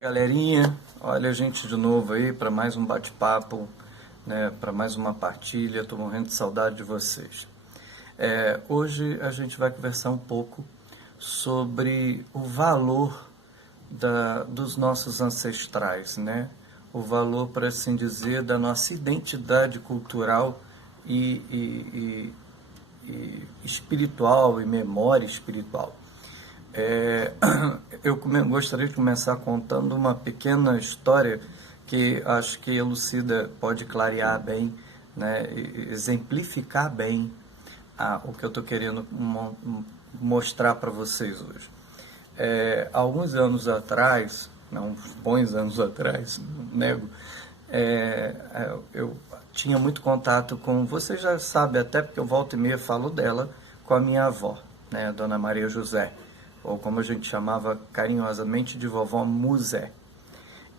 Galerinha, olha a gente de novo aí para mais um bate-papo, né, para mais uma partilha. Estou morrendo de saudade de vocês. Hoje a gente vai conversar um pouco sobre o valor dos nossos ancestrais, né? O valor, por assim dizer, da nossa identidade cultural e espiritual e memória espiritual. É, eu gostaria de começar contando uma pequena história que acho que elucida, pode clarear bem, né, exemplificar bem o que eu estou querendo mostrar para vocês hoje. Alguns anos atrás, não, uns bons anos atrás, não nego, eu tinha muito contato com, você já sabe, até porque eu volta e meia falo dela, com a minha avó, né, a Dona Maria José, ou como a gente chamava carinhosamente de vovó Musé.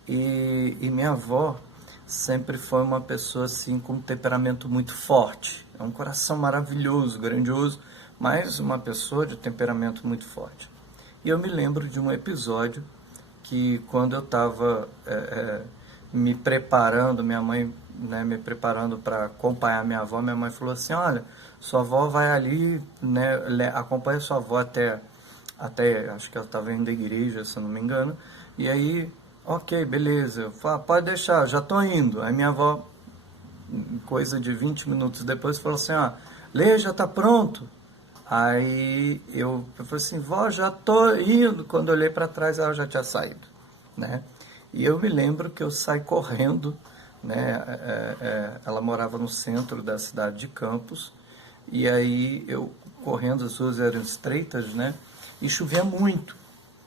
E minha avó sempre foi uma pessoa assim com um temperamento muito forte, é um coração maravilhoso, grandioso, mas uma pessoa de temperamento muito forte. E eu me lembro de um episódio que quando eu estava me preparando, minha mãe, né, me preparando para acompanhar minha avó, minha mãe falou assim: olha, sua avó vai ali, né, acompanha sua avó até acho que ela estava indo da igreja, se eu não me engano, e aí, ok, beleza, eu falei, pode deixar, já estou indo. Aí minha avó, coisa de 20 minutos depois, falou assim: Lê, já está pronto? Aí eu falei assim: vó, já estou indo. Quando eu olhei para trás, ela já tinha saído, né? E eu me lembro que eu saí correndo, né? Ela morava no centro da cidade de Campos, e aí eu correndo, as ruas eram estreitas, né? E chovia muito.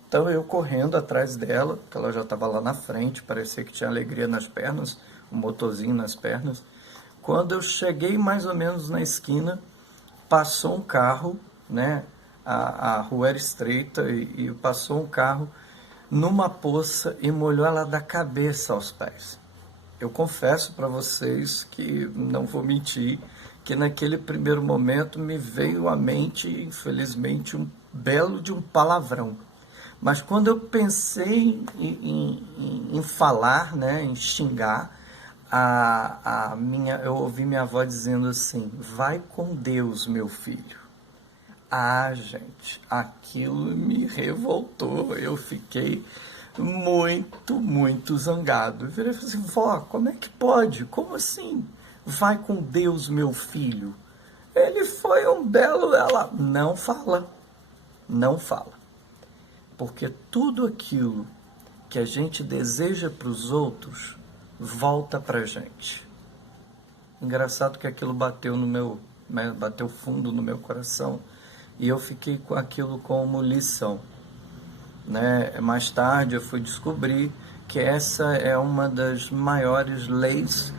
Então eu correndo atrás dela, que ela já estava lá na frente, parecia que tinha alegria nas pernas, um motorzinho nas pernas. Quando eu cheguei mais ou menos na esquina, passou um carro, né? A rua era estreita e passou um carro numa poça e molhou ela da cabeça aos pés. Eu confesso para vocês que, não vou mentir, que naquele primeiro momento me veio à mente, infelizmente, um belo de um palavrão. Mas quando eu pensei em falar, né, em xingar, eu ouvi minha avó dizendo assim: vai com Deus, meu filho. Gente, aquilo me revoltou. Eu fiquei muito zangado. Eu virei e falei assim: vó, como é que pode? Como assim? Vai com Deus, meu filho. Ele foi um belo... Ela não fala. Não fala. Porque tudo aquilo que a gente deseja para os outros volta para a gente. Engraçado que aquilo bateu fundo no meu coração e eu fiquei com aquilo como lição, né? Mais tarde eu fui descobrir que essa é uma das maiores leis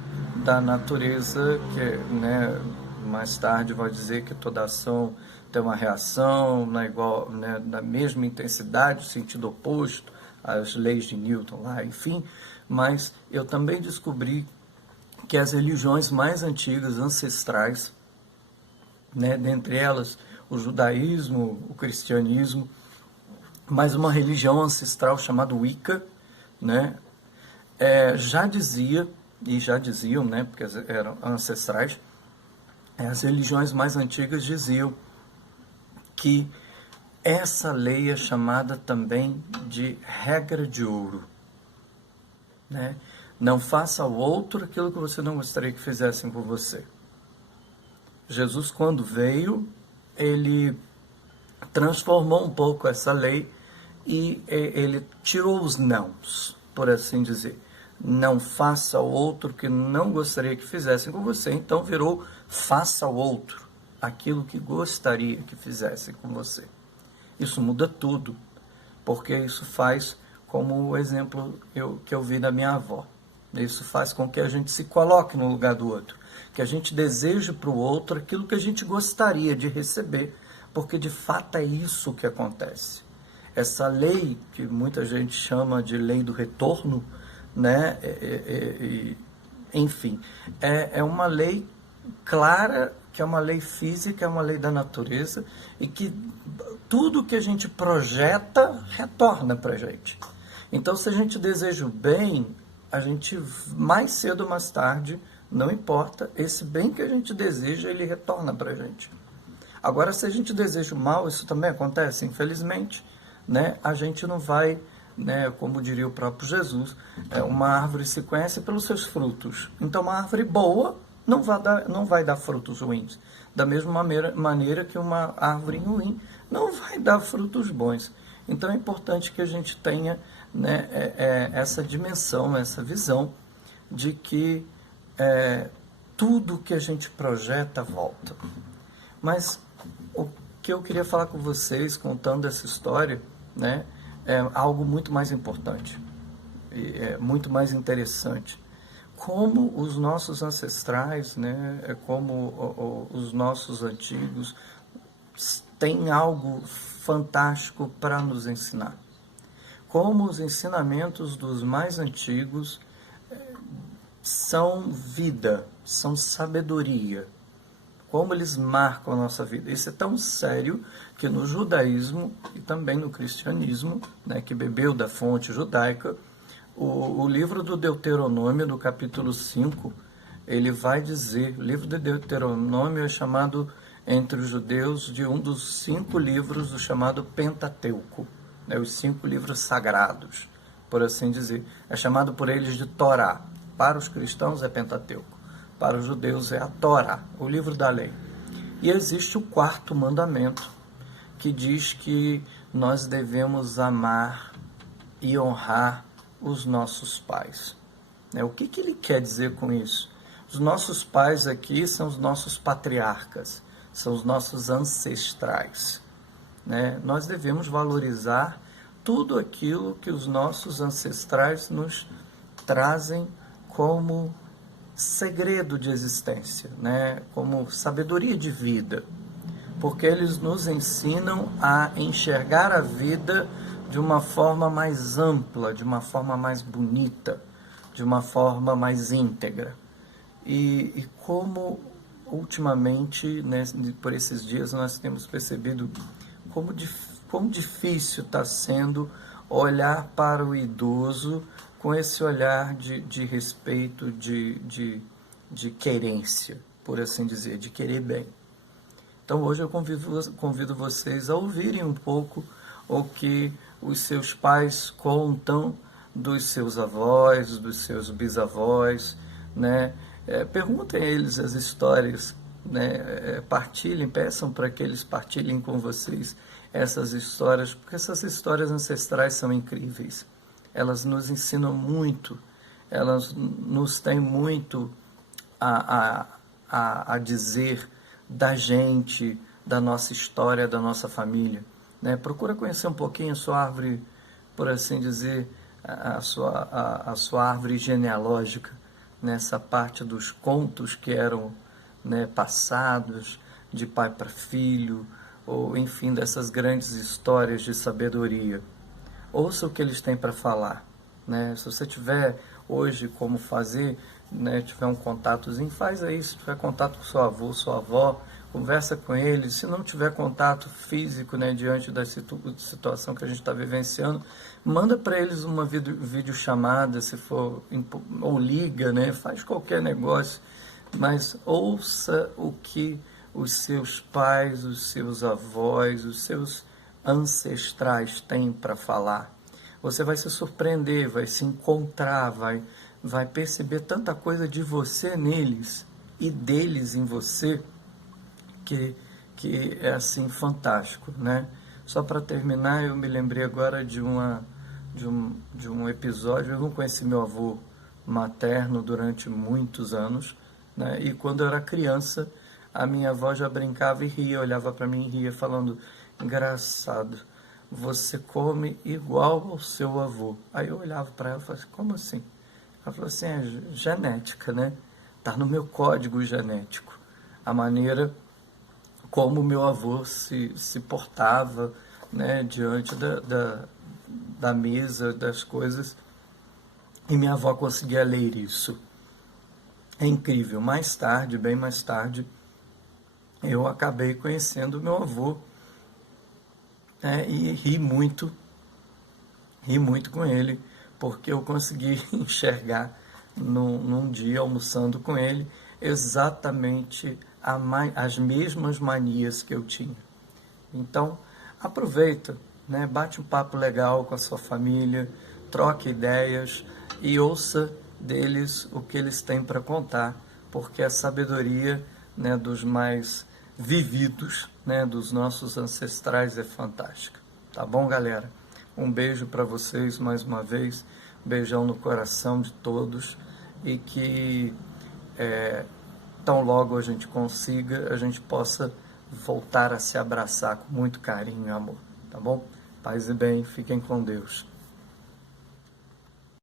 da natureza, que, né, mais tarde vai dizer que toda ação tem uma reação na mesma intensidade, sentido oposto às leis de Newton lá, enfim. Mas eu também descobri que as religiões mais antigas, ancestrais, né, dentre elas o judaísmo, o cristianismo, mas uma religião ancestral chamada Wicca, né, já diziam, né, porque eram ancestrais, as religiões mais antigas diziam que essa lei é chamada também de regra de ouro, né? Não faça ao outro aquilo que você não gostaria que fizessem com você. Jesus, quando veio, ele transformou um pouco essa lei e ele tirou os nãos, por assim dizer. Não faça ao outro que não gostaria que fizessem com você, então virou faça ao outro aquilo que gostaria que fizessem com você. Isso muda tudo, porque isso faz, como o exemplo que eu vi da minha avó, isso faz com que a gente se coloque no lugar do outro, que a gente deseje para o outro aquilo que a gente gostaria de receber, porque de fato é isso que acontece. Essa lei, que muita gente chama de lei do retorno, né? Enfim, é uma lei clara, que é uma lei física, é uma lei da natureza, e que tudo que a gente projeta retorna para a gente. Então, se a gente deseja o bem, a gente, mais cedo ou mais tarde, não importa, esse bem que a gente deseja, ele retorna para a gente. Agora, se a gente deseja o mal, isso também acontece, infelizmente, né? A gente não vai, né, como diria o próprio Jesus, uma árvore se conhece pelos seus frutos. Então, uma árvore boa não vai dar frutos ruins. Da mesma maneira que uma árvore ruim não vai dar frutos bons. Então, é importante que a gente tenha, né, essa dimensão, essa visão de que tudo que a gente projeta volta. Mas o que eu queria falar com vocês, contando essa história, né, é algo muito mais importante, muito mais interessante. Como os nossos ancestrais, né, como os nossos antigos, têm algo fantástico para nos ensinar. Como os ensinamentos dos mais antigos são vida, são sabedoria. Como eles marcam a nossa vida. Isso é tão sério que no judaísmo e também no cristianismo, né, que bebeu da fonte judaica, o livro do Deuteronômio, no capítulo 5, ele vai dizer, o livro do Deuteronômio é chamado entre os judeus de um dos 5 livros do chamado Pentateuco, né, os 5 livros sagrados, por assim dizer. É chamado por eles de Torá. Para os cristãos é Pentateuco. Para os judeus é a Torá, o livro da lei. E existe o 4º mandamento, que diz que nós devemos amar e honrar os nossos pais. O que ele quer dizer com isso? Os nossos pais aqui são os nossos patriarcas, são os nossos ancestrais. Nós devemos valorizar tudo aquilo que os nossos ancestrais nos trazem como segredo de existência, como sabedoria de vida, porque eles nos ensinam a enxergar a vida de uma forma mais ampla, de uma forma mais bonita, de uma forma mais íntegra. E como ultimamente, né, por esses dias, nós temos percebido como difícil está sendo olhar para o idoso com esse olhar de respeito, de querência, por assim dizer, de querer bem. Então hoje eu convido vocês a ouvirem um pouco o que os seus pais contam dos seus avós, dos seus bisavós, né? Perguntem a eles as histórias, né? Partilhem, peçam para que eles partilhem com vocês essas histórias, porque essas histórias ancestrais são incríveis. Elas nos ensinam muito, elas nos têm muito a dizer da gente, da nossa história, da nossa família. Procura conhecer um pouquinho a sua árvore, por assim dizer, a sua árvore genealógica, nessa parte dos contos que eram, né, passados de pai para filho, ou enfim, dessas grandes histórias de sabedoria. Ouça o que eles têm para falar. Se você tiver hoje como fazer, tiver um contatozinho, faz aí. Se tiver contato com seu avô, sua avó, conversa com eles. Se não tiver contato físico, diante da situação que a gente está vivenciando, manda para eles uma videochamada, se for, ou liga, faz qualquer negócio, mas ouça o que os seus pais, os seus avós, os seus ancestrais têm para falar. Você vai se surpreender, vai se encontrar, vai perceber tanta coisa de você neles e deles em você, que é assim fantástico, Só para terminar, eu me lembrei agora de um episódio. Eu não conheci meu avô materno durante muitos anos, e quando eu era criança, a minha avó já brincava e ria, olhava para mim e ria, falando: engraçado, você come igual ao seu avô. Aí eu olhava para ela e falava assim: como assim? Ela falou assim: é genética, Está no meu código genético. A maneira como meu avô se portava, diante da mesa, das coisas. E minha avó conseguia ler isso. É incrível. Mais tarde, bem mais tarde, eu acabei conhecendo meu avô, e ri muito ri muito com ele, porque eu consegui enxergar num dia almoçando com ele exatamente as mesmas manias que eu tinha. Então, aproveita, né? Bate um papo legal com a sua família, troque ideias e ouça deles o que eles têm para contar, porque a sabedoria, né, dos mais vividos, né, dos nossos ancestrais é fantástica. Tá bom, galera? Um beijo para vocês mais uma vez, beijão no coração de todos e que tão logo a gente consiga, a gente possa voltar a se abraçar com muito carinho e amor, tá bom? Paz e bem, fiquem com Deus.